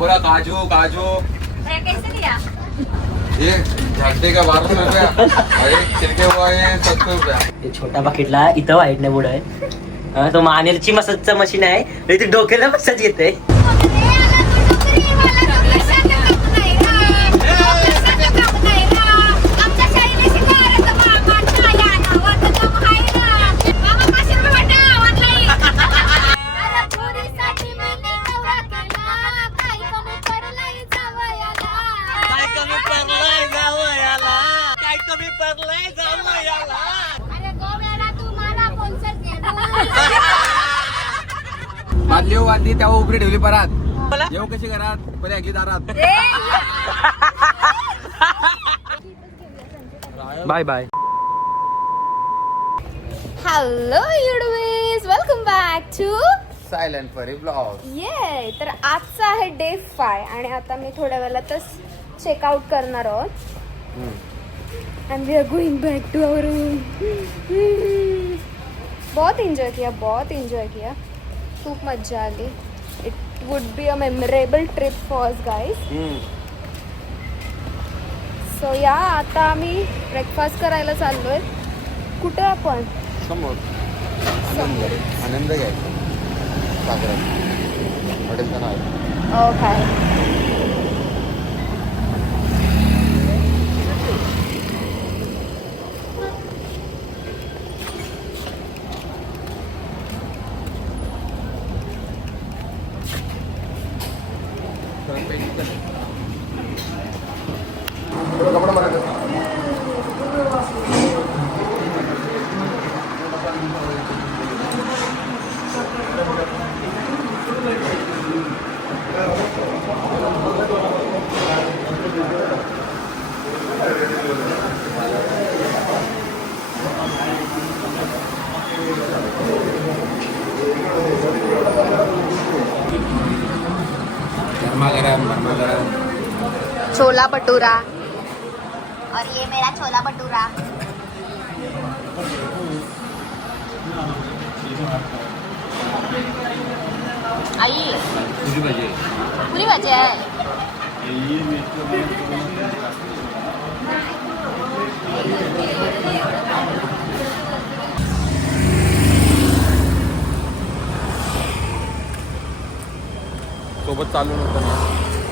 बोला काजू काजू कैसे दिया? ये झटके का 1200 रुपया अरे छिलके हुआ है 70 रुपया. ते छोटा पाकिटला इथं वाईट नाही पुढं आहे तो मानेलची मसाजचं मशीन आहे ते डोक्याला मसाज येते. बादली हो बादली तेव्हा उपरी ठेवली परत येऊ कशी घरात पहिले अगदी दारात. Bye bye. हॅलो युडवीज, welcome back to silent furry blog. Yeah. तर आजचा आहे डे 5 आणि आता मी थोड्या वेळातच चेकआउट करणार आहोत and we are going back to our room. बहुत एंजॉय किया खूप मजा आली. It would be a memorable trip for us guys. So या आता आम्ही ब्रेकफास्ट करायला चाललोय. कुठे आपण? समोर आनंद घ्यायचा सागरात हॉटेलचं नाव. ओके. छोला भटूरा. और ये मेरा छोला भटूरा. आई पूरी भाजी आहे. सोबत चालू नव्हतं ना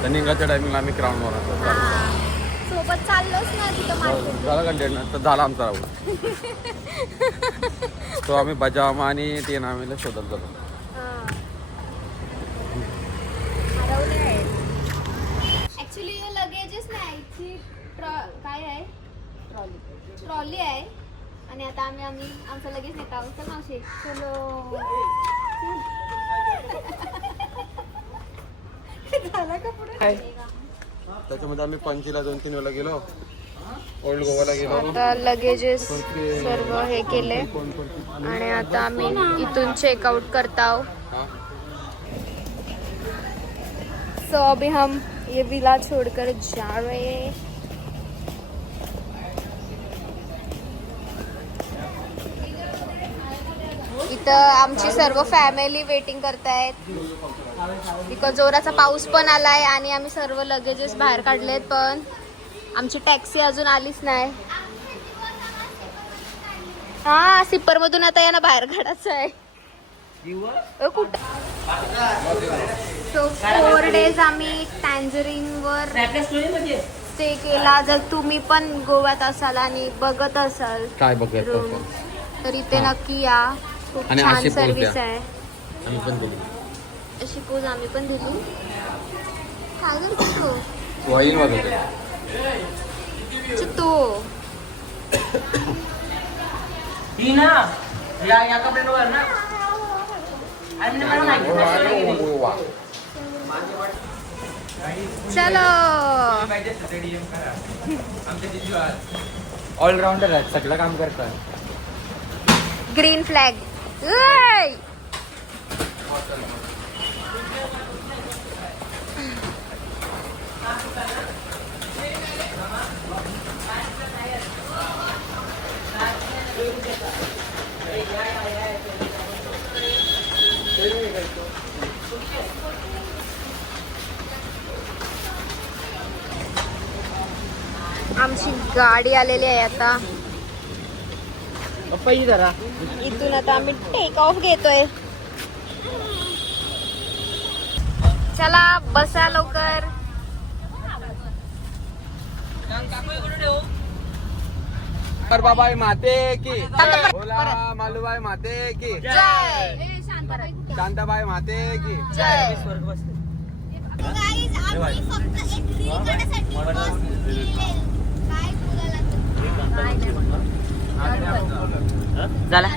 तर निघायच्या टायमिंगला आम्ही ग्राउंड वर होतो. सोबत चाललोच ना तिथं मार्केट. झाला कंटेंट तर झाला आमचा राहू. तो आम्ही बजामा आणि ते नामीला शोधत जातो. ऍक्च्युली हे लगेजच नाही, काय आहे ट्रॉली आहे आणि आता आम्ही आमचं लगेज नेत आहोत. चल मावशी चलो. झाला का पुढे? त्याच्यामध्ये आम्ही पणजीला 2-3 वेळा गेलो. ओल्ड गोवाला गेलो. आता लगेजेस सर्व हे केले आणि आता आम्ही इथून चेकआउट करता आहोत. सो अभी हम ये विला छोड़कर जा रहे हैं. इथं आमची सर्व फॅमिली वेटिंग करतायत बिकॉज जोराचा पाऊस पण आलाय आणि आम्ही सर्व लगेजेस बाहेर काढलेत पण आमची टॅक्सी अजून आलीच नाही. हा सिप्पर मधून आता यांना बाहेर काढायचं आहे. कुठं? सो 4 days आम्ही टँजरीन वर स्टे केला. जर तुम्ही पण गोव्यात असाल आणि बघत असाल काय बघत room, तर इथे नक्की या. खूप छान सर्व्हिस आहे. अशी पोज आम्ही पण दिली. काय करतो वाईन वाजवते तो या कपड्यांवर ना चलो. ऑलराऊंडर आहे, सगळं काम करतात. Green flag. आमची गाडी आलेली आहे आता. इथून आता आम्ही टेक ऑफ घेतोय. चला बसा लवकर. बाबाई माते की बोला, मालूबाई माते की जय. शांताबाई माते की जय. झाला.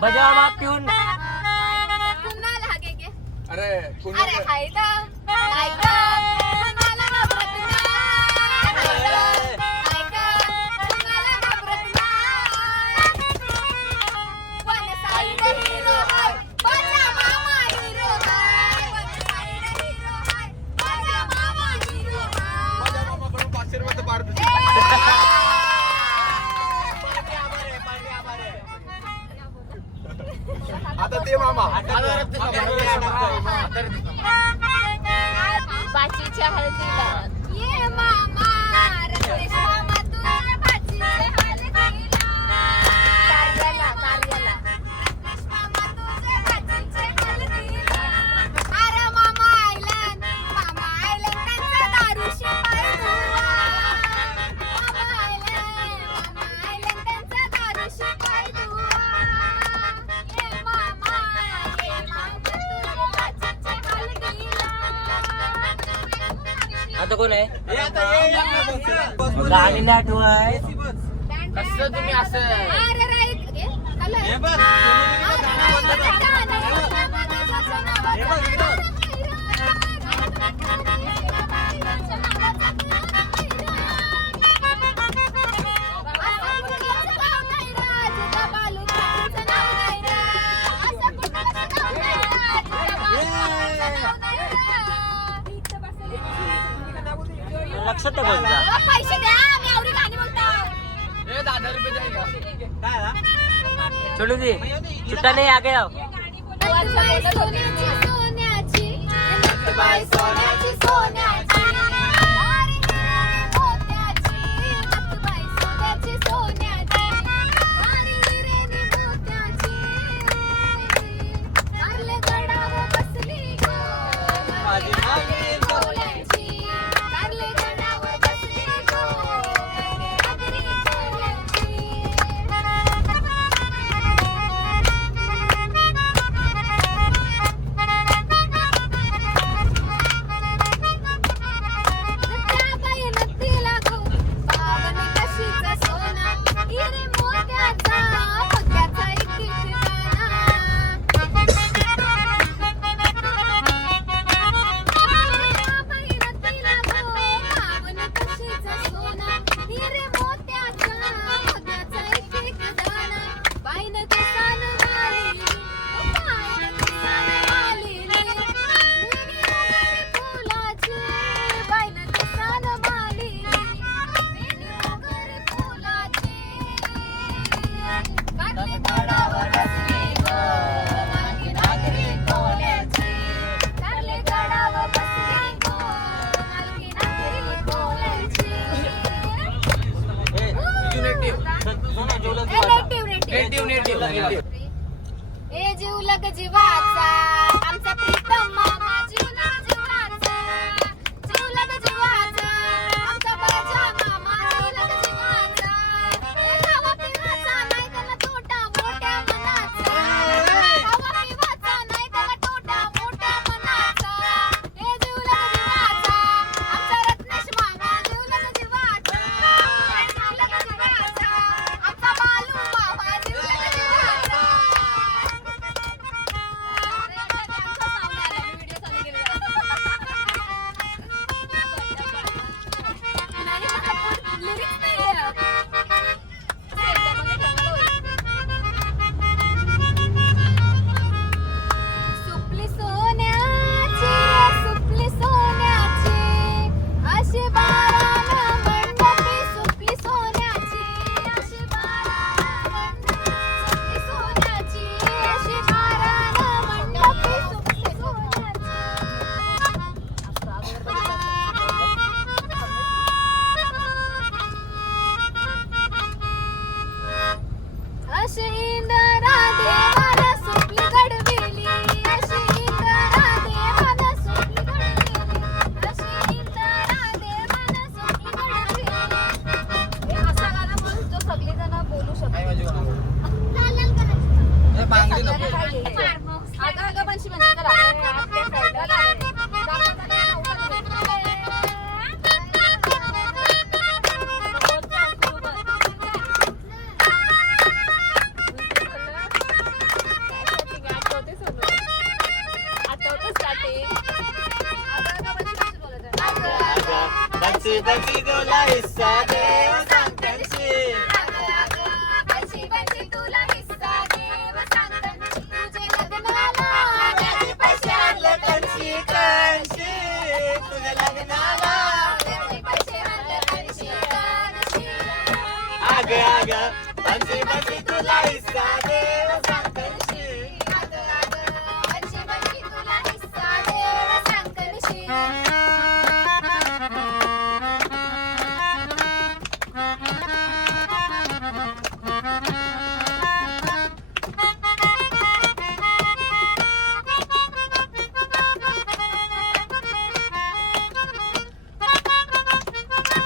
बजावा माप पिऊन. अरे आता ते मामा बाचीच्या हळदीला ये मामा रंगेश मामा तुझ्या बाचीच्या हळदीला कार्याला मामा तुझ्या बाचीच्या हळदीला. अरे मामा आयलन त्यांचा दारू शिपाई दुआ. मामा आयलन त्यांचा दारू शिपाई दुआ. ये मामा तुझ्या बाचीच्या हळदीला. आता कोण आहे? गाडी नाही आठवाय. कसं तुम्ही असं अरे राईट घे. हॅलो. लक्षात नाही बोलता. पैसे द्या मी आवडी गाणी बोलतो. 10 रुपये जाईल. छोडू दे. छुट्टा नाही आगे आओ. सोन्याची सोन्याची बाई सोन्याची सोन्याची मोत्याची बाई सोन्याची सोन्याची रे मोत्याची कारले गडावर बसली गो माझी मागे डोळ्याची. कारले गडावर बसली गो माझी डोळ्याची. ए जीवलग जीवाचा आमचा प्रीतम मामा जीवलग जीवाचा जीवलग जीवाचा आमचा बाजा मामा जीवलग जीवाचा ए खावा पिवाचा नाही त्याला तोटा मोठ्या मनाचा खावा पिवाचा नाही त्याला तोटा मोठ्या मनाचा ए जीवलग जीवाचा आमचा रत्नेश मामा जीवलग जीवाचा जीवलग जीवाचा आमचा बालू मामा जीवलग जीवाचा सुपली सोन्याची सुपली सोन्याची अशी बाराला मंडपी सुपली सोन्याची अशी बाराला सुपली सोन्याची अशी बाराला मंडपी सुपली सोन्याची अशी इंदरा देवाला सुपली गडविली अशी इंदरा देवाला सुपली गडविली अशी इंदरा देवाला सुपली गडविली हे असा गाणं म्हणतो सगळे जण बोलू शकतात बांगडी नको अगं अगं बनशी बनशी करा आपल्या साईडला बंसी तुला हिस्सा दे सांगतशी बंशी बंशी तुला हिस्सा देव सांगतशी तुझे लग्नाला त्याचे पैसे आणले कणशी कणशी तुझ्या लग्नाला त्याचे पैसे आणले कणशी कणशी आग आग बंसी बंसी तुला हिस्सा दे सांगतशी बंशी बंशी तुला हिस्सा देव सांगतशी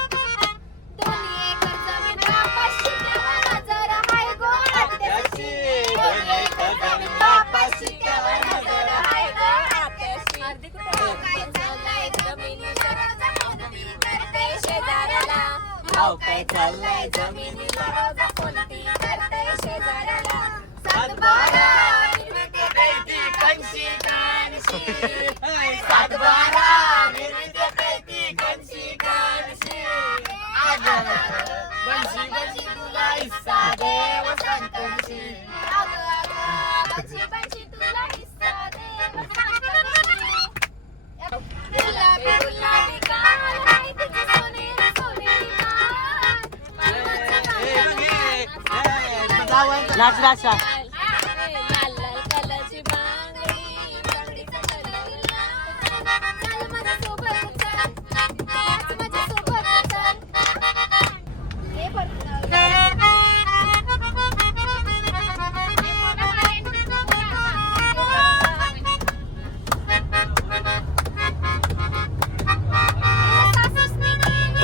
दोन्ही एकर जमीन बापाशी तेव्हा नजर हाय गो आत्याशी. दोन्ही एकर जमीन बापाशी तेव्हा नजर हाय गो आत्याशी. काय चाललंय जमिनीवर जपोनती करते शेजाऱ्याला. भाव काय चाललंय जमिनीला रोज कोणती करते शेजाऱ्याला. सातबारा निर्मिती करते कणशी कणशी सातबारा निर्मिती करती कणशी कणशी आग बंसी बंसी तुला हिस्सा दे सांगतशी अगं अगं बंशी बंशी तुला हिस्सा देव सांगतशी. गुलाबी गुलाबी गाल हाय तिची सोनेरी सोनेरी गाल. नाच नाच लाल लाल कलरची बांगडी बांगडीचा कलर लाल. चल माझ्यासोबत चल, नाच माझ्यासोबत चल. हे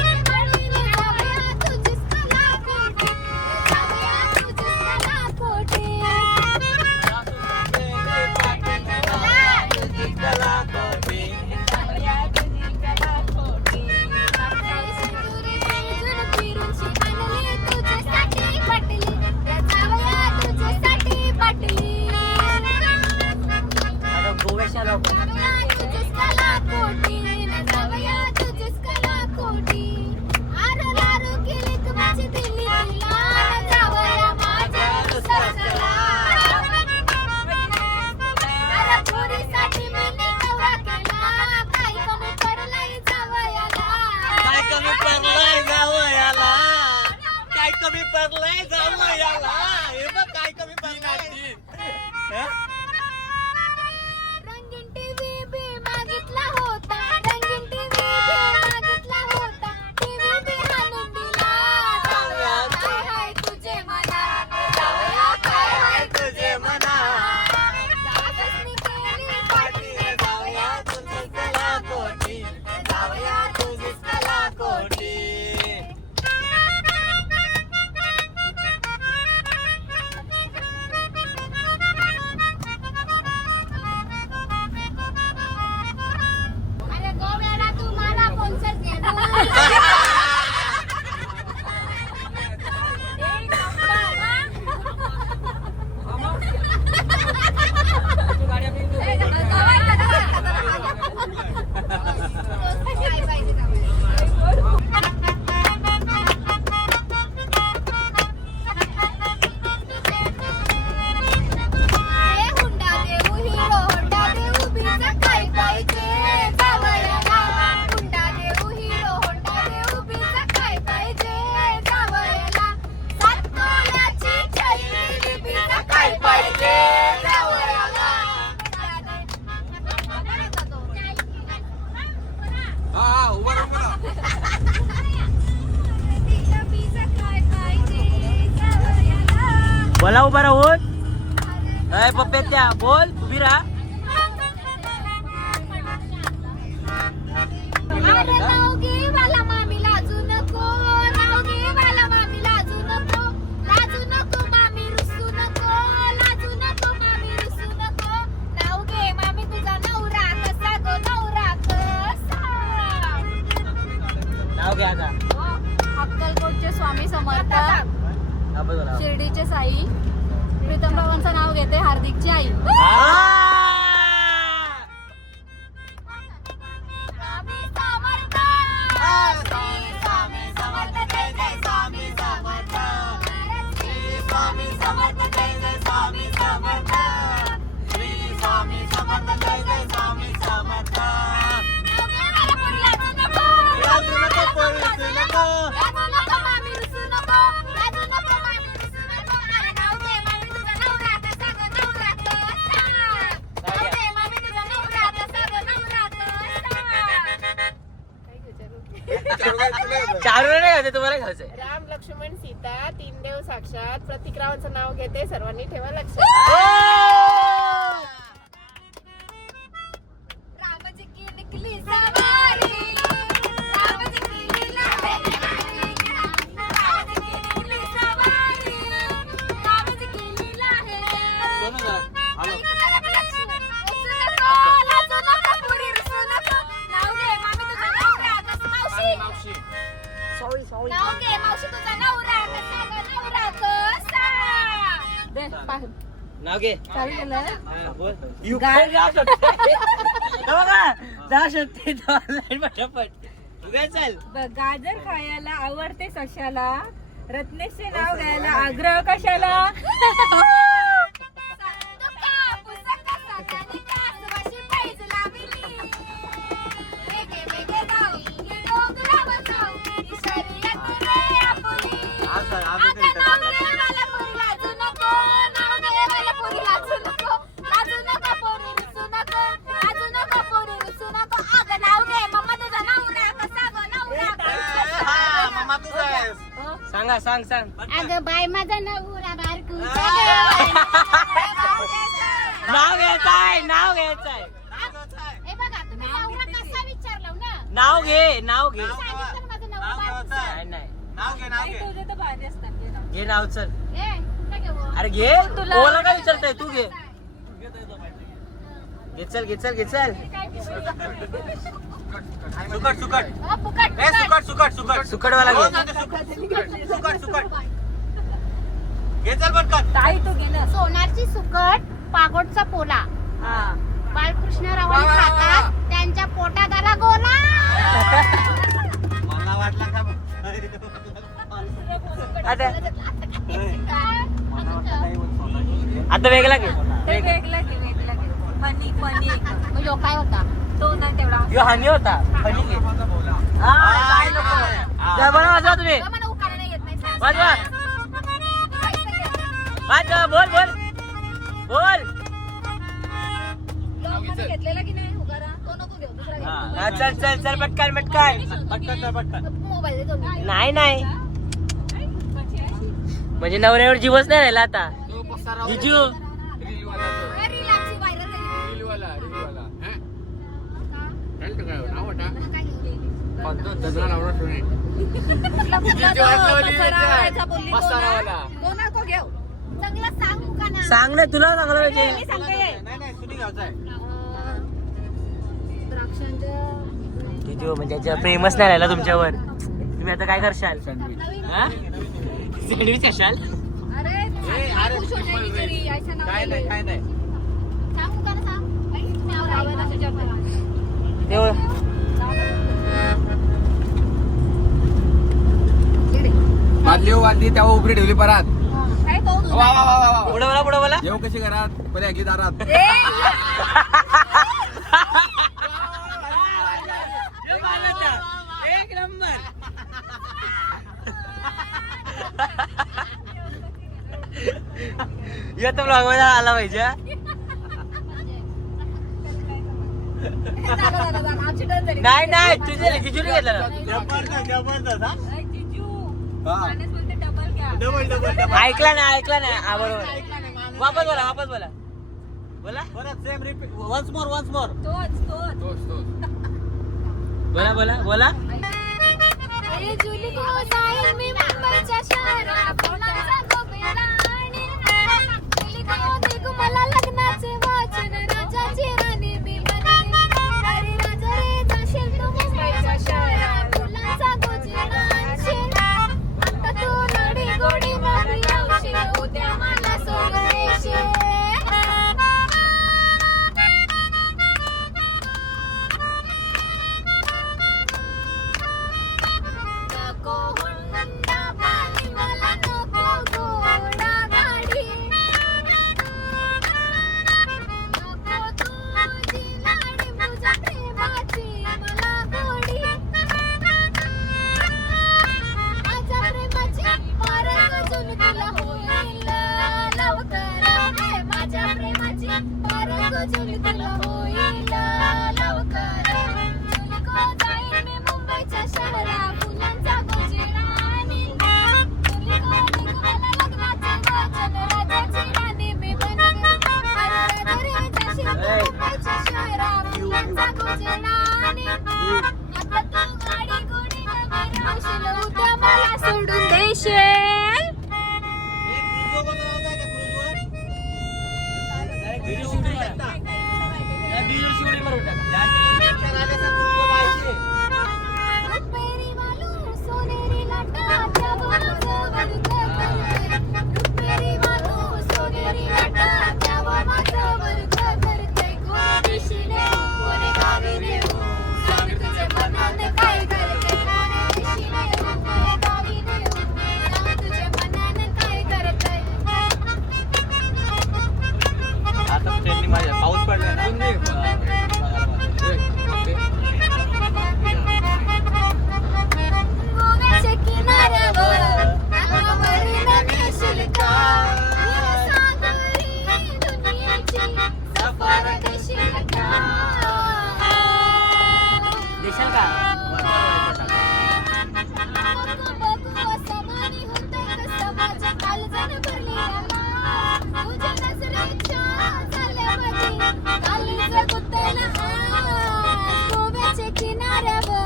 जाऊया तुझीच कलाकोटी, जाऊया तुझीच कलाकोटी. उभा राहून. अय पप्प्या त्या बोल उभी राहा. अरे नाव घे मला मामी लाजू नको, नाव घे मला मामी लाजू नको, लाजू नको मामी रुसू नको, लाजू नको मामी रुसू नको, नाव घे मामी तुझा नवरा कसा गो नवरा कसा. नाव घ्या आता. अक्कलकोटचे स्वामी समर्थ, हा, बोला. शिर्डीचे साई, प्रीतम बाबांचं नाव घेते हार्दिकची आई. स्वामी समर्थ, श्री स्वामी समर्थ, जय जय स्वामी समर्थ, श्री स्वामी समर्थ, जय जय स्वामी समर्थ, श्री स्वामी समर्थ, जय जय स्वामी समर्थ. लाजू नको पोरी, लाजू नको, लाजू नको मामी रुसू नको, लाजू नको मामी रुसू नको. अरे नाव घे मामी तुझा नवरा कसा गं नवरा कसा, नाव घे मामी तुझा नवरा कसा गं नवरा कसा. चारू नाही होते तुम्हाला घ्यायचंय. राम लक्ष्मण सीता 3 देव साक्षात. प्रतिक्रावांचं नाव घेते, सर्वांनी ठेवा लक्षात. रामजी की निकली सवारी, रामजी की लीला है न्यारी, रामजी की निकली सवारी, रामजी की लीला है. रुसू नको, लाजू नको पुरी रुसू नको, नाव घे मामी तुझा नवरा कसा. मावशी नाव घे मावशी तुझा नवरा कसा गं नवरा कसा. नाव घे. चालू केलं. हा, बोल. गाय जा शकते. हो का? जा शकते ऑनलाईन पटापट. तू काय चाल. गाजर खायला आवडते सशाला, रत्नेशचे नाव घ्यायला आग्रह कशाला. सांगा सांग सांग. अगं बाय माझा नवरा बारकू. नाव घ्यायचंय नाव घ्यायचंय. हे बघा तुम्ही नवरा कसा विचारला ना. नाव घे नाव घे. सांगितलं ना माझं नवरा बारकू आहे. नाही नाही, तुझे तर भारी असतात ते नाव. घे नाव चल. ए, कुठं घेऊ? अरे घे ओला काय विचारताय तू घे. घे चल घे चल घे चल. सुकट सुकट अ, फुकट, फुकट. सुकटवाला घे. घे चल पटकन. ताई तू घे ना. सोनारची सुकट, पागोटचा पोला, बालकृष्ण रावण खातात, त्यांच्या पोटात आला गोला. मला वाटला का आता वेगळा घे. ते वेगळं घे, वेगळं घे. फनी फनी मग ह्यो काय होता? तो ना तेवढा. यो हानी होता हनी घे. बरं वाजवा तुम्ही. मला उखाणा नाही येत नाही. वाजवा वाजवा. बोल बोल बोल. लोकांनी घेतलेला की नाही उगारा? तो नको घेऊ, दुसरा घे. हा, चल चल चल पटकन पटकन. मोबाईल दे दोन मिनिटं. नाही नाही म्हणजे नवऱ्यावर जीवच नाही राहिला आता. जिजू ए, रिलॅक्सी व्हायरल झाली. काय घेऊ? कुठला कुठला तो पसारावाल्याचा बोलली तो ना? तो नको घेऊ. चांगला सांग उखाणा. सांग ना तुला चांगलं मी पाहिजे. सांगते. द्राक्षांच्या जिजू म्हणजे याच्यावर प्रेमच नाही राहिला तुमच्यावर. तुम्ही आता काय करशाल. सँडविच खाशाल. अरे खुश हो जाएगी तेरी, ऐसा ना बोले. सांग उखाणा सांग. आई, तुम्ही आवडा तुझ्या पण. वाजली हो वाजली तेव्हा उभी ठेवली परत. काय तो वा वा वा वा वा. पुढे बोला. येऊ कशी घरात पहिले ऐकली दारात. एक नंबर. या तर ब्लॉग मध्ये आला पाहिजे. आमची टर्न झाली. नाही नाही तुझे जिजूने घेतलं ना. जिजू हा. माणूस बोलते डबल घ्या. ऐकला नाही हा, बरोबर. वापस बोला वन्स मोर तोच तोच बोला अरे जुली को जाईल मी मुंबईच्या शहरात फुलांचा गोबेला आणि जुली को देखू मला लग्नाचे वाचन राजाची राणी मी बनेन. अरे राजा रे जाशील तू मुंबईच्या शहरात फुलांचा गोजिडा आणशील. आता तू लडी गोडी मारी आवशील उद्या मला सोडून येशील. नको हुंडा पाणी मला नको घोडा गाडी. नको तुझी लाडी तुझ्या प्रेमाची मला गोडी. माझ्या प्रेमाची पारख अजून तुला होईल लवकर रे. माझ्या प्रेमाची पारख अजून तुला होईल लवकर. जुलको जाईल मी मुंबईच्या शहरात फुलांचा गोजिडा आणीन. जुलको देखू मला लग्नाचे वाचन राजाची राणी मी बनेन. अरे राजा रे जाशील तू मुंबईच्या शहरात फुलांचा गोजिडा आणीन. आता तू गाडी गोडी नवी राहशील उद्या मला सोडून देशील. रुपेरी वालू सोनेरी लाटा त्या माझ्यावर करते. रुपेरी वालू सोनेरी लाटा त्या माझ्यावर करते. कोणी दिशेने कोणी गावीने सांग तुझे मनात काय करते. कोणी दिशेने कोणी गावीने सांग तुझे मनात काय करते. आता ट्रेननी माझ्या पाऊस पडला ना गोव्याच्या किनाऱ्यावर नावावरील नेशील का. सागरी दुनियेची सफर देशील का. देशाल का बघू असं मानी होतंय कसं माझ्या काळजानं भरलेला. तुझ्या नजरेच्या झाल्यामध्ये काळीचं गुंतलं आज. गोव्याच्या किनाऱ्यावर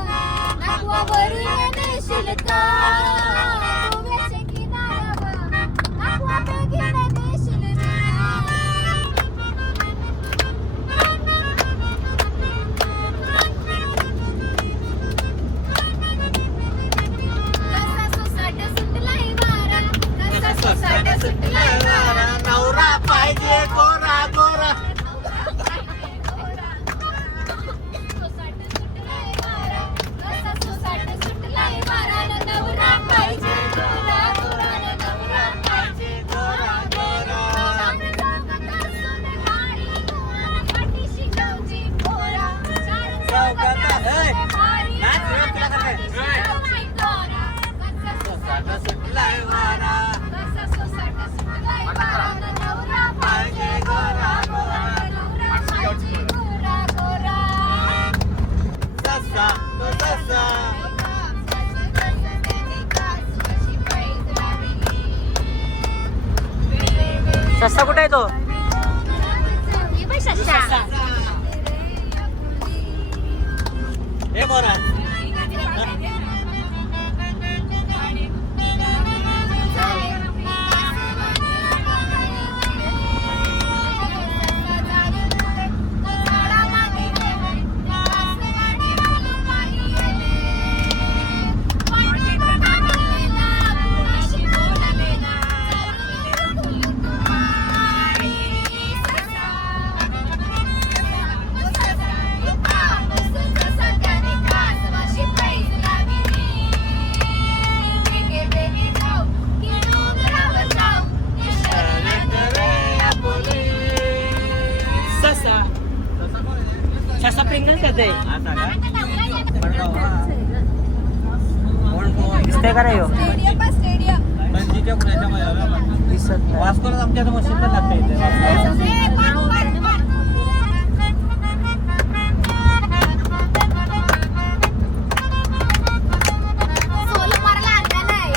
नागवावरील नेशील का. गोव्याच्या किनाऱ्यावर नागवावरील नेशील का. कसा सोसाट सुटलाय वारा. कसा सोसाट सुटलाय वारा. नवरा पाहिजे गोरा गोरा. सोसाट सुटलाय वारा. कसा सोसाट सुटलाय वारा. नवरा पाहिजे गोरा गोरा. नवरा पाहिजे गोरा गोरा. चौकात असून गाडी गोरा. पाठीशी गवजी पोरा. चौकात असून गाडी गोरा. पाठीशी गवजी पोरा. कसा सोसाट सुटलाय वारा. कसा सोसाट सुटलाय वारा. नवरा पाहिजे गोरा गोरा. नवरा पाहिजे गोरा गोरा. ससा तो ससा ससा कुठे आहे तो हे मोरा ससा पेंगल करते दिसतंय का रे ह्यो? दिसत नाही. वास्कोला आमच्या मशीन पण लागते इथे. सोलमारला आणला नाही.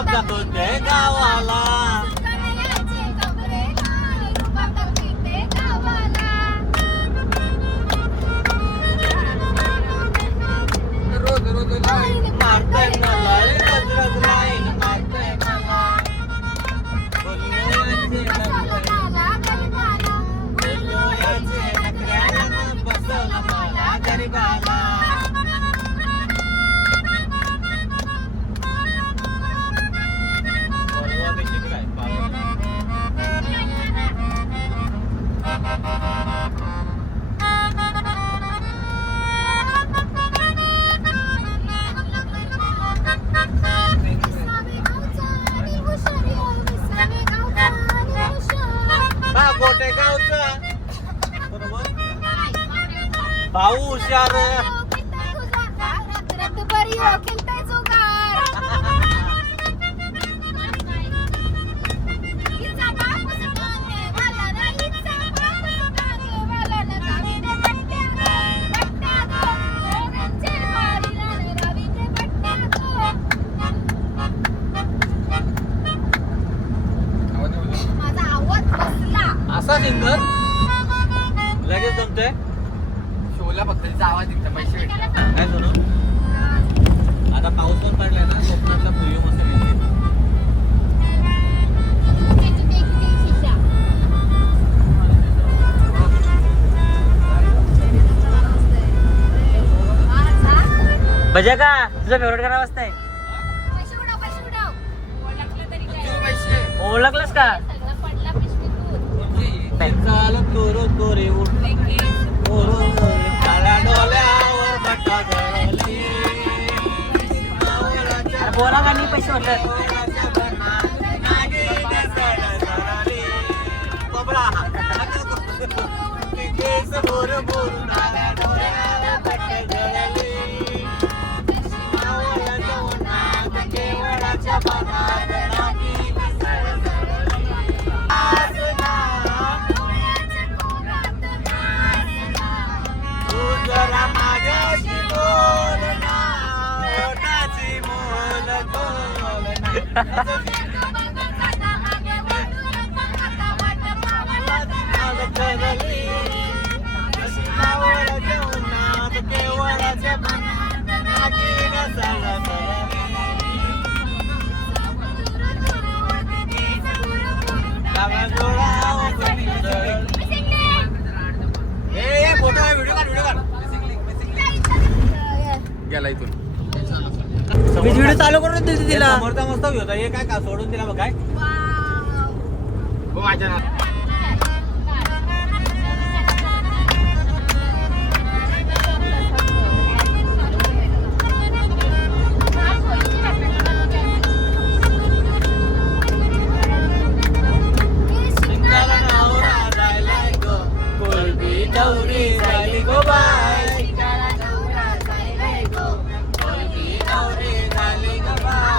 रुबाब दाखवते गावाला. रोज रोज लाईन मारताय मला रोज रोज लाईन मारताय मला. बोलण्याचे नखऱ्यानं बसवलं मला गरीबाला. बोलवा बेशी काय पागल. हा गोटे गावचा बरोबर भाऊ हुशार. माझा आवाज बसला. असा सिंगर लगेच जमतोय. शोला फक्त तिचा आवाज निघतो पैसे भेटतात. काय सुरू आता पाऊस पण पडलाय ना कोकणातला फुली मस्त मिळते. बजा का तुझा फेवरेट गाणं वाजताय पैसे उडव, पैसे उडव. पैसे ओळखलंस का सगळं पडला पिशवीतून. चाल तोरो तोरे उठले तोरो तोरे काळ्या डोल्यावर बटा गळली. अरे बोला का नाही पैसे होतात केस बोर बोरून काळ्या डोल्यावर बटा गळली. मावळ्याच्या उन्हात केवळाच्या पानात रागी मिसळ झळली. आसना तू जरा माझ्याशी बोल ना, ओठाची मोल बोल ना. करली कशी मावळाच्या उन्हात केवळाच्या पानात रागी मिसळ डाव्या डोळ्यावर मिसळली. ए फोटो आहे व्हिडिओ काढ. गेला इथून. मी व्हिडिओ चालू करून दिली तिला समोरचा मस्त होता हे काय का सोडून दिला बघ काय. हो माझ्या सिंगाला नवरा जायलाय गो कोलबी नवरी झाली गो बाय. कोलबी नवरी झाली गो बाय.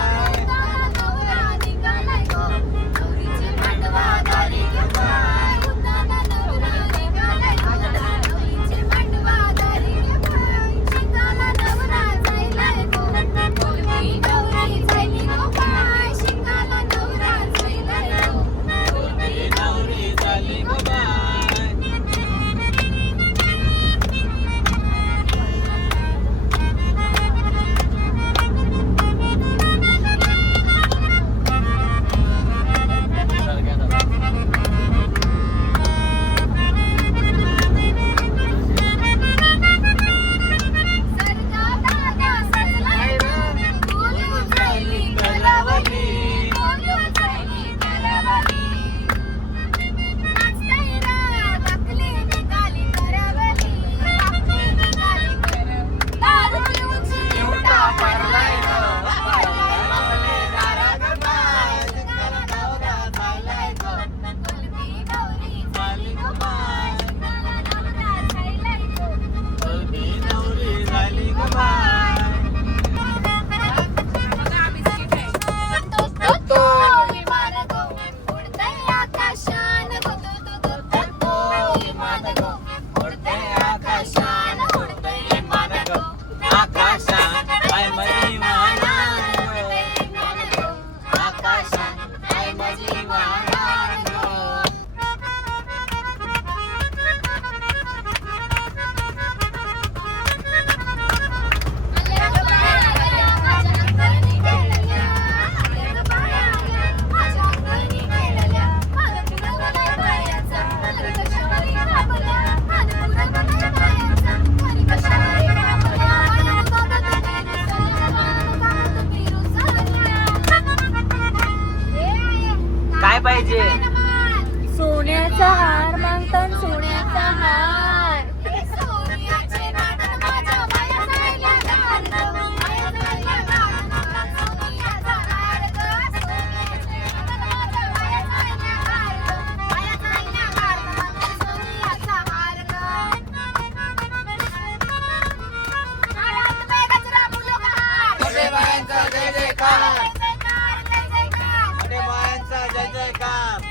पाहिजे? सोन्याचा हार मागतात, सोन्याचा हार. जय जयकार.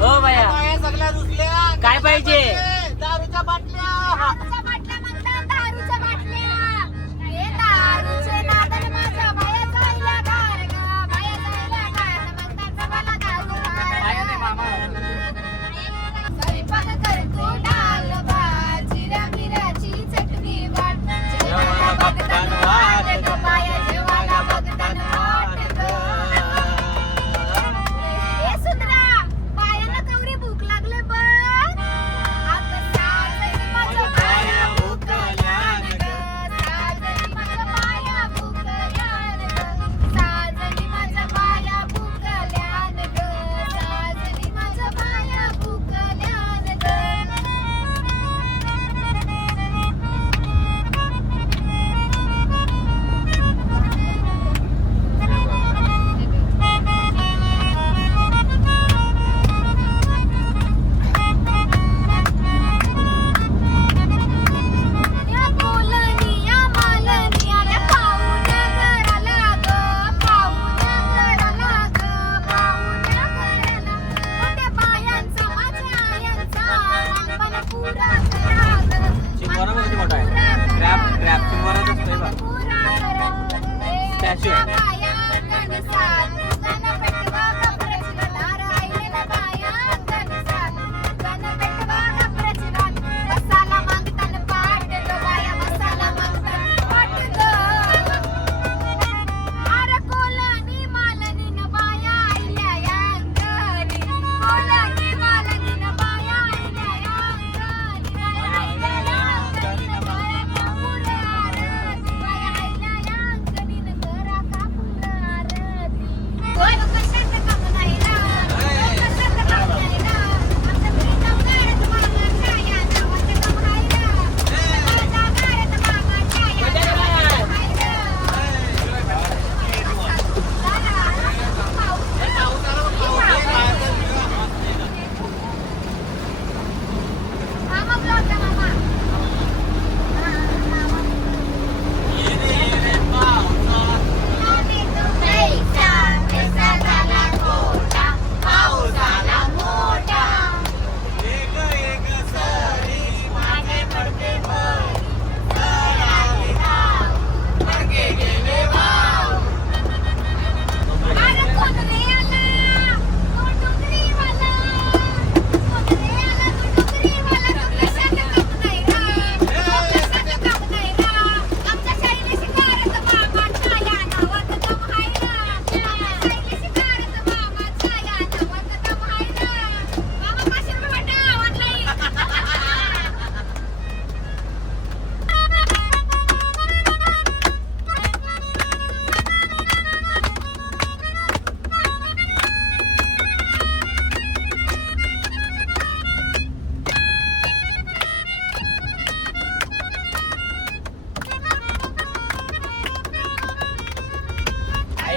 हो बाया, सगळ्या रुसल्या. काय पाहिजे? दारूच्या बाटल्या.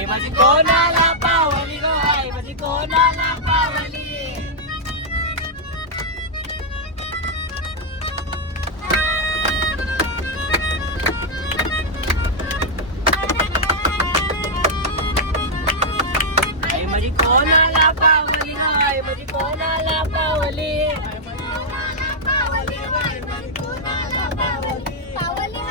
माझी कोणाला पावली गो, आई माझी कोणाला पावली. आई माझी कोणाला पावली गो, आई माझी कोणाला पावली. पावली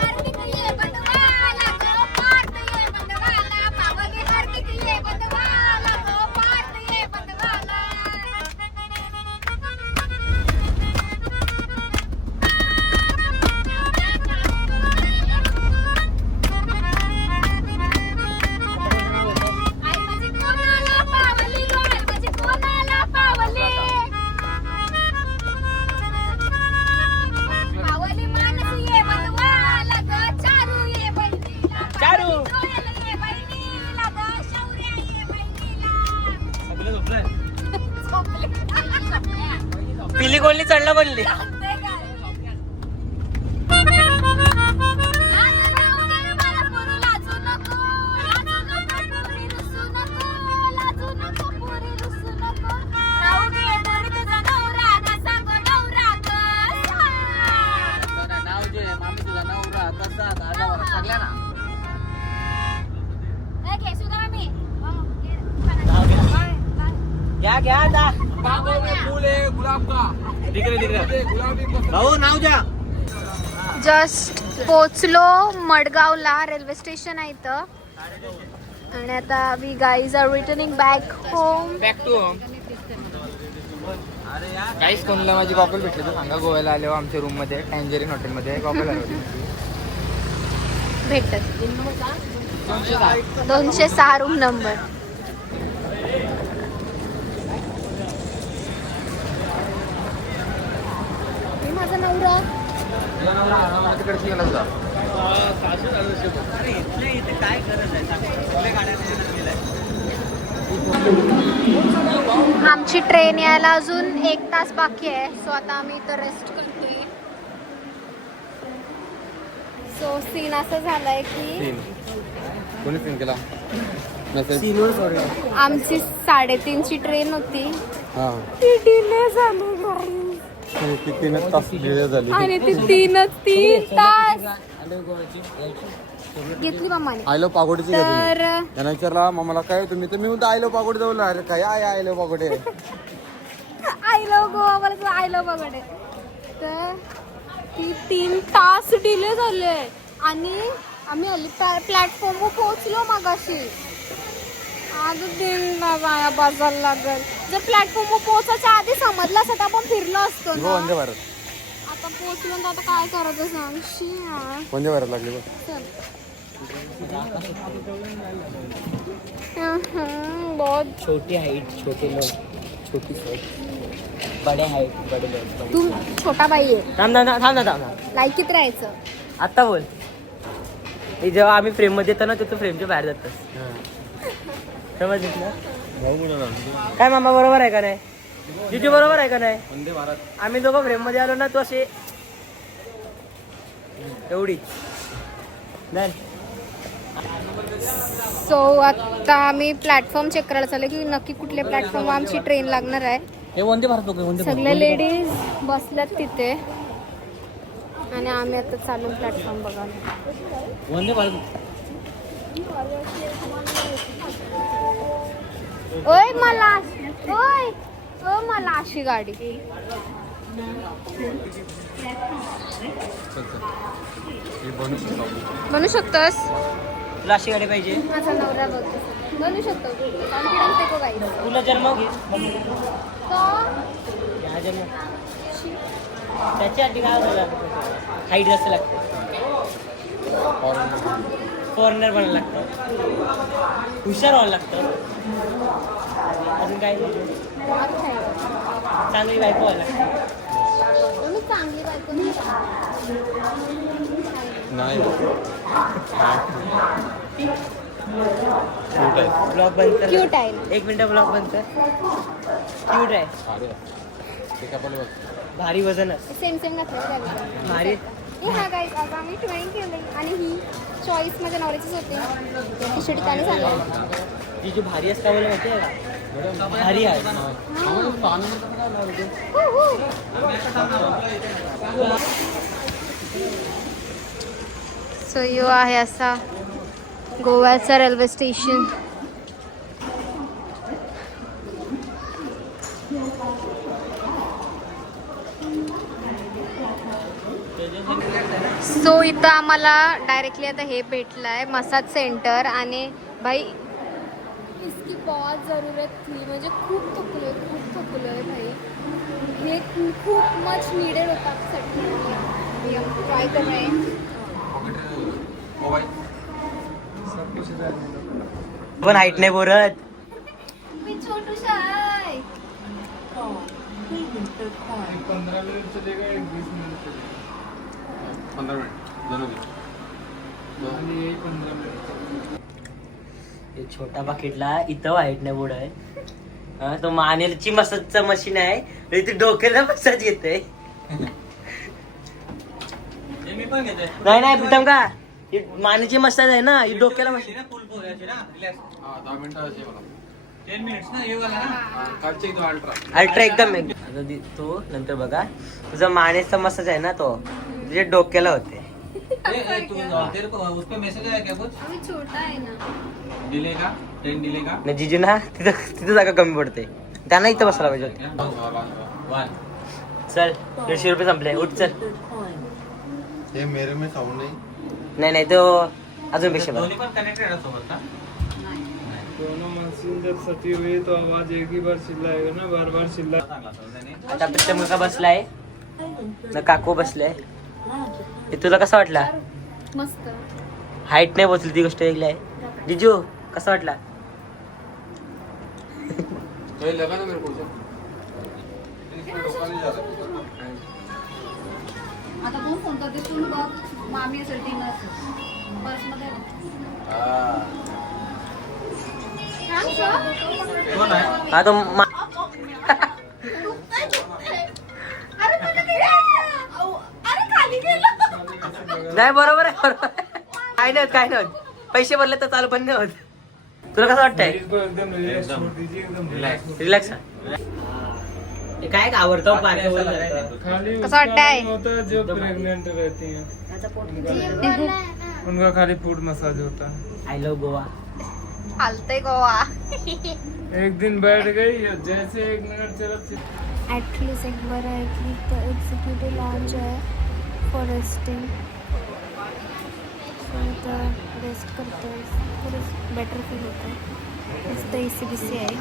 सगळ्या ना घ्या घ्या जा फूल आहे गुलाब का तिकडे तिकडे गुलाबी पसंत. भाऊ नाव द्या. जस्ट पोचलो मडगावला, रेल्वे स्टेशन आहे इथं. आणि आता we guys are returning back home. Back to home. काहीच कोणाला माझी कॉकल भेटली तर सांगा. गोव्याला आले आमच्या रूम मध्ये टँजरीन हॉटेलमध्ये कॉकल आली होती. भेटत 206 रूम नंबर. माझा नवरा तिकडे गेला होता. काय गरज आहे? आमची ट्रेन यायला अजून 1 तास बाकी आहे. सो आता आम्ही इथं रेस्ट करतोय. सो सीन असं झालाय की कोणी फोन केला आमची 3:30ची ट्रेन होती, हा ती डिले झाली नाही. किती तास डिले झाली. आणि ती 3 तास घेतली मम्माने. आयलो पागोडीची का तुम्ही? तर त्यांना विचारला मम्माला काय तुम्ही तर मी म्हणतो आयलो पागोडी जाऊ अरे काय आयलो पागोडे. आय लव गोवा, मला तुला आय लव बघडे. तर ती 3 तास डिले झाले आणि आम्ही प्लॅटफॉर्मवर पोहोचलो मगाशी. आज दिन बाया बसायला लागल. जर प्लॅटफॉर्मवर पोहोचायच्या आधी समजलं असतं तर आपण फिरलो असतो ना. वंदे भारत आता पोहोचलो तर आता काय करायचं सांग. शी यार. वंदे भारत लागली बघ. चल. बहुत छोटी हाइट छोटे लोग छोटी सोच बड़े हाइट बड़े लोग. तू छोटा बाई आहे, थांब लायकीत राहायचं. आता बोल. हे जेव्हा आम्ही फ्रेम मध्ये येतो ना तर तू फ्रेमच्या बाहेर जातोस. समजलीस ना? काय मामा बरोबर आहे का नाही? तिथे बरोबर आहे का नाही? वंदे भारत. आम्ही दोघं फ्रेम मध्ये आलो ना तू असे एवढीच. सो आता आम्ही प्लॅटफॉर्म चेक करायला चालू की नक्की कुठल्या प्लॅटफॉर्मवर आमची ट्रेन लागणार आहे. हे वंदे भारत लोक वंदे सगळ्या लेडीज बसल्यात तिथे आणि आम्ही आता चालू प्लॅटफॉर्म बघायला. वंदे भारत. ओय मला ओय ओ मला अशी गाडी. बनू शकतोस. तुला अशी गाडी पाहिजे? माझा नवरा बनू शकतो. कॉन्फिडन्स आहे गाई. तुला जन्म घे तो हा जन्म त्याच्यासाठी काय झालं हाईट जास्त लागते. फॉरेनर बनायला लागतं, हुशार व्हावं लागतं. अजून काय चांगली बायको व्हायला लागतं. मी चांगली बायको नाही ब्लॉग बंद कर. क्यूट आहे. 1 मिनिट ब्लॉग बंद कर. क्यूट आहे. भारी वजन सेम घातलं. भारी. हा गाईज आता आम्ही ड्रॉइंग केली आणि ही चॉईस माझ्या नवऱ्याचीच होती. टी शर्ट त्याने सांगितलं. ती जी भारी असता बोल माहिती आहे का? भारी आहे. सो यो आहे असा गोव्याचा रेल्वे स्टेशन. सो इथं आम्हाला डायरेक्टली आता हे भेटलं आहे मसाज सेंटर. आणि भाई इसकी बहुत ज़रूरत थी. म्हणजे खूप थकलो आहे भाई. हे खूप मच नीडेड होता आपल्यासाठी. ट्राय कर रहे हैं. पण हाईट नाही बोरत. मी छोटूशा आहे. 15 मिनिट चलेगा 20 मिनिट चलेगा. 15 मिनिट दोनों आणि 15 मिनिट. हे छोटा पाकिटला इथं हाईट नाही बोर्ड आहे. तो मानेलची मसाजचं मशीन आहे. इथे डोक्याला मसाज येते. मी पण घेते. नाही प्रीतम का मानेची मसाज आहे ना ही डोक्याला मशीन. फुल पोरायचे ना रिलॅक्स. 10 मिनिटाचे मला 10 मिनिट्स ना हे वाला ना. कालचे इथं अल्ट्रा अल्ट्रा एकदम तो नंतर बघा तुझा मानेचा मसाज आहे ना तो तुझ्या डोक्याला होते. तेरे को उस पे मैसेज आया क्या कुछ आम्ही छोटा आहे ना. डिले का ट्रेन डिले का नाही जिजू ना तिथं जागा कमी पडते त्यांना इथं बसायला पाहिजे होतं. वन चल 150 रुपये संपले उठ चल. ये मेरे में साउंड नहीं. नाही नाही तो अजून पेक्षा बरं. दोन्ही पण कनेक्टेड आहे सोबत का दोनों मशीन जब सटी हुई तो आवाज एक ही बार चिल्लाएगा ना, बार बार चिल्ला. आता प्रत्येक मुलगा बसलाय ना काकू बसलाय. हे तुला कसा वाटला? मस्त. हाईट नाही पोचली ती गोष्ट वेगळी आहे. जिजू कसा वाटला? ये लगा ना मेरे को उसे. इसमें ढोका नहीं जा रहा. आता कोण फोन करते तू बघ. मामी असेल टीम पर्समध्ये. कोण आहे हा तो नाही बरोबर आहे बरोबर आहे. काय नाही होत काय नाही होत. पैसे भरले तर चालू पण नाही होत. तुला कसं वाटतंय? इसको एकदम रिलैक्स छोड़ दीजिए, एकदम रिलॅक्स रिलॅक्स काय आवडतं खाली कसं उसका वाटतंय? होता है जो प्रेग्नेंट रहती हैं, उनका खाली फूड मसाज होता है. I love Goa. हालतंय गोवा. एक दिन बैठ गई और जैसे 1 मिनट चला ॲटलीस्ट एक बरं आहे की इथं एक्झिक्युटिव्ह लॉन्ज आहे फॉर रेस्टिंग. सो इथं रेस्ट करतो थोडं बेटर फील होतं. मस्त AC आहे.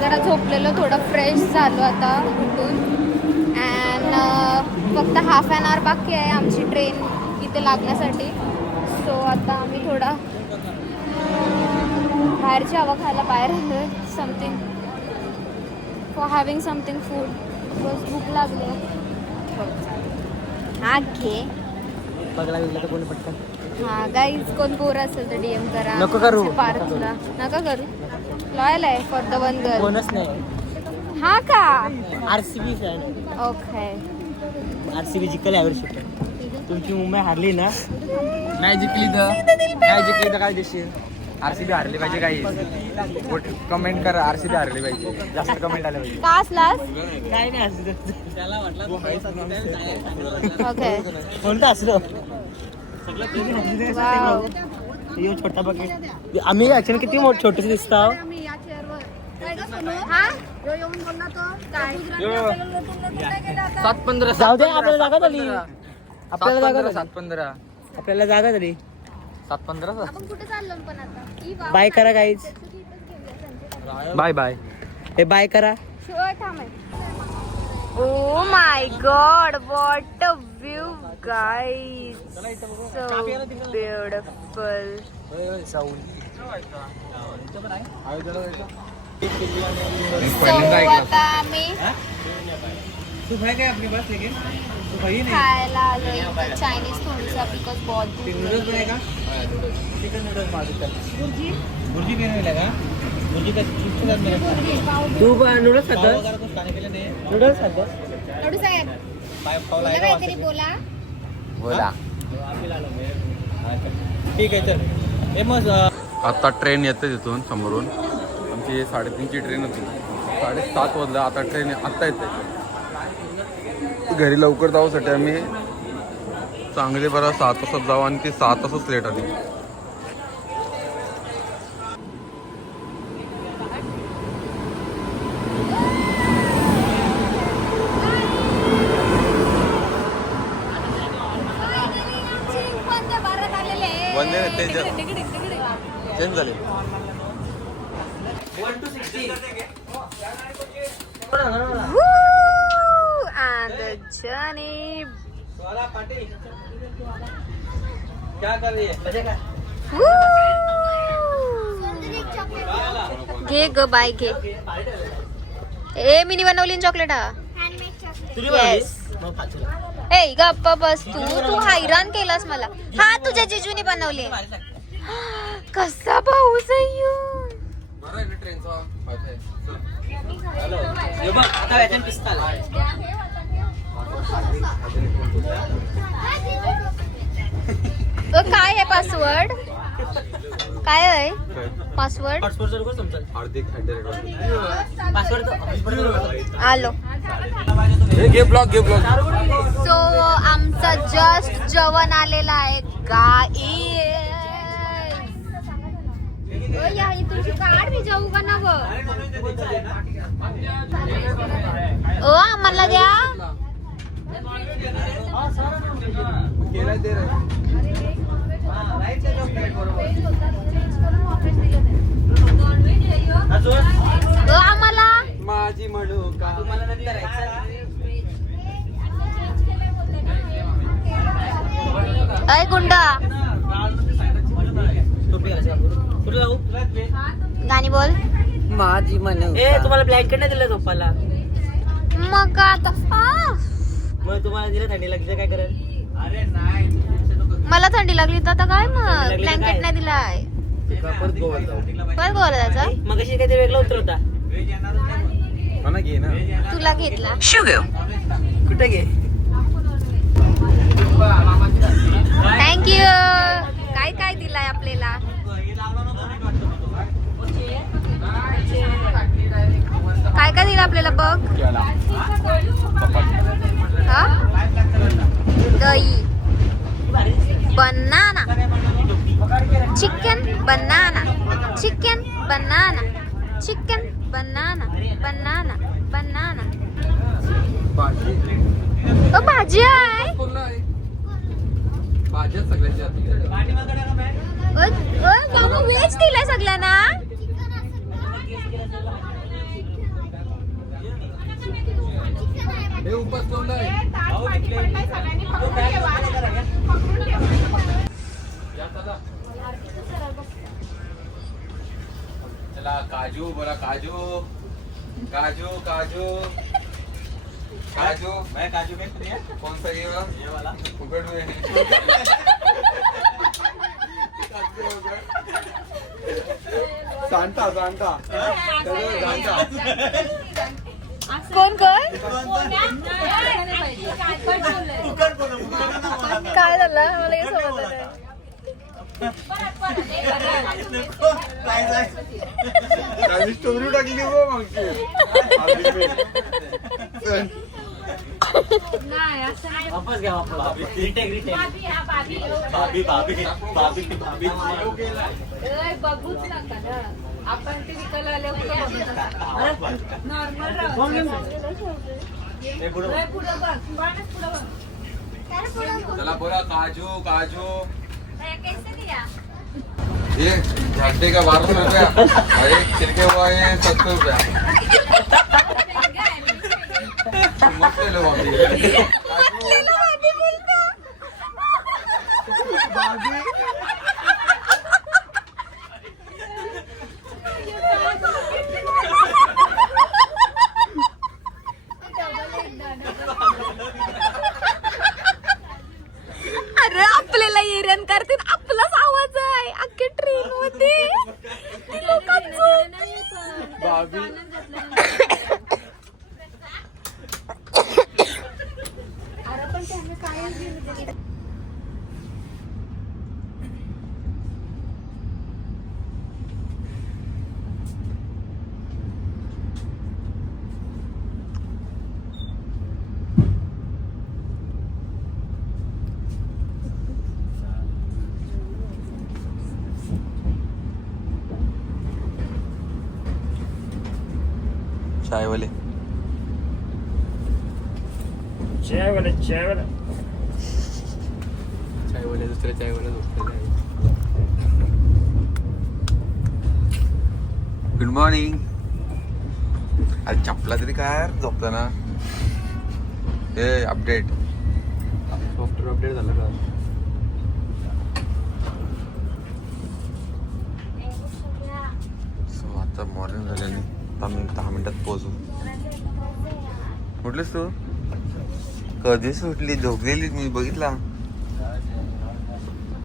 जरा झोपलेलो थोडं फ्रेश झालो आता उठून. अँड फक्त हाफ ॲन आवर बाकी आहे आमची ट्रेन इथे लागण्यासाठी. सो आता आम्ही थोडा बाहेरची हवा खायला बाहेर आलो. Something for having something food. बस भूक लागली. हा घे. बघला गेलं तर कोणी पटकन हा गाईज कोण बोर असेल तर DM करा. नको करू. पार्कला नका करू. लॉयल आहे फॉर द वन गर्ल. कोणच नाही. हा का? RCB fan. ओके. RCB जिंकल यावर्षी. तुमची मुंबई हारली ना. नाही जिंकली तर काय देशील. RCB हारली पाहिजे. काही कमेंट करा. RCB हारली पाहिजे. जास्त कमेंट आले पाहिजे. का असलास? काय नाही असं ओके. कोणतं असलं वाव. यो छोटा बकेट. आम्ही ऍक्च्युअली किती मोठे छोटे दिसत आहोत. हा? 7-15 जाऊ दे आपल्याला जागा झाली. आपल्याला जागा झाली. 7-15 आपल्याला जागा झाली. 7-15 आपण कुठे चाललो पण आता? ई वा. बाय करा गाईज. Bye bye. हे बाय करा. शिवाय थांब. Oh my god what a view guys. So beautiful. आता आम्ही खायला आलोय चायनीज थोडीसा बिकॉज बहुत नूडल्स बनेगा चिकन नूडल्स भुर्जी भी नहीं लगा भुर्जी का तू नूडल्स खातोस? कुछ खाने के लिए नहीं है नूडल्स खातोस? लाडू साहेब पाव बोला काहीतरी बोला. बोला. ठीक आहे चल हे मग आता ट्रेन येते तिथून समोरून. आमची 3:30ची ट्रेन होती. 7:30 वाजला. आता ट्रेन आत्ता येते. घरी लवकर जाऊसाठी आम्ही चांगले बरं 7 तासात जाऊ आणि ती 7 तासच लेट आली. वंदे चेंज झाले. And the journey. क्या कर रही है घे ग बाय घे. ए मिनी बनवली चॉकलेट हा. येस. ए गप्प बस तू हैराण केलास मला. हा तुझ्या जिजूने बनवली. कसा पाऊस आहे ह्यो. आता याच्यात पिस्ता आला. काय आहे पासवर्ड? काय आहे पासवर्ड? आलो. सो आमचं जस्ट जेवण आलेलं आहे गाई. तुझी काढ मी जाऊ का ना ग? ओ आम्हाला द्या. आम्हाला माझी म्हणू का तुम्हाला नंतर अय गुंडा गाणी बोल. माझी म्हणू तुम्हाला ब्लँकेट नाही दिलं झोपायला? मग आता मग तुम्हाला दिलं थंडी लागली काय करेल? मला थंडी लागली तर आता काय मग ब्लँकेट नाही दिलाय. परत गोवाला जायचं. मग कशी काहीतरी वेगळा उतरवता. घे ना तुला घेतला. कुठे घे? थँक्यू. काय काय दिलाय आपल्याला? काय काय दिलं आपल्याला बघ. हा दही, banana, chicken banana, chicken banana, chicken banana, banana banana. भाजी आहे. भाज्या सगळ्याच्या व्हेज दिलाय सगळ्यांना. हे उपास तोंडाय. चला काजू बोला. काजू काजू काजू काजू. मैं काजू में फ्री है कौन सा ये वाला फुकट में सांता सांता कोण कोण काय झालं मला हे समजलं नाही. स्टोरी टाकली हो मागची. वापस घ्या वापस. Retake retake. भाभी भाभी भाभी की भाभी बघूच नका ना. आपण ते विकायला आले नॉर्मल चला बोला काजू काजू. ये झंडे का 1200 रुपया. अरे छिलके हुआ है 70 रुपया. मस्त लो अरे आपल्याला एरियन करते. आपलाच आवाज आहे अख्ख्या ट्रेन मध्ये. चाय वाले दुसरे चाय वाले गुड मॉर्निंग. अरे चपला तरी काय झोपताना. हे अपडेट सॉफ्टवेअर अपडेट झालं का? सो आता मॉर्निंग झाल्याने आम्ही 10 मिनिटात पोहोचू. कुठलीस तू? कधी सुटली? झोपलेली मी बघितला.